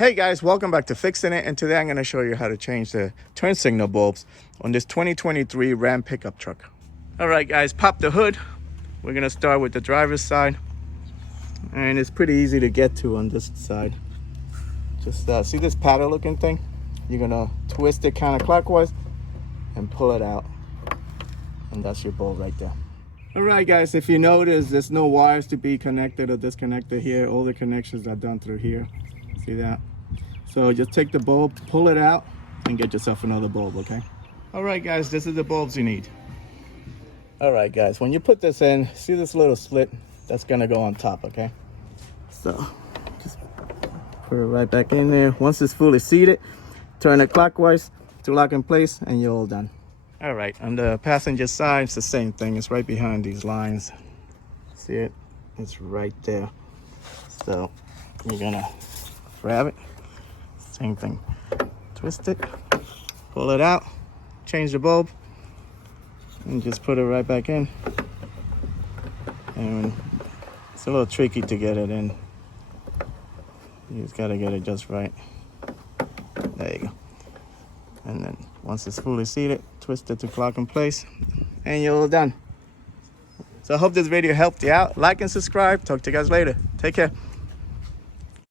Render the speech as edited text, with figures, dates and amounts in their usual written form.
Hey guys, welcome back to Fixin' It, and today I'm going to show you how to change the turn signal bulbs on this 2023 Ram pickup truck. All right guys, pop the hood. We're going to start with the driver's side, and it's pretty easy to get to on this side. Just see this paddle looking thing? You're going to twist it counterclockwise and pull it out, and that's your bulb right there. All right guys, if you notice, there's no wires to be connected or disconnected here. All the connections are done through here. See that? So just take the bulb, pull it out, and get yourself another bulb, okay? All right guys, this is the bulbs you need. All right guys, when you put this in, see this little slit? That's gonna go on top, okay? So just put it right back in there. Once it's fully seated, turn it clockwise to lock in place, and you're all done. All right, on the passenger side, it's the same thing. It's right behind these lines. See it? It's right there. So you're gonna grab it. Same thing. Twist it, pull it out, change the bulb, and just put it right back in. And it's a little tricky to get it in. You just gotta get it just right. There you go. And then once it's fully seated, twist it to clock in place, and you're all done. So I hope this video helped you out. Like and subscribe. Talk to you guys later. Take care.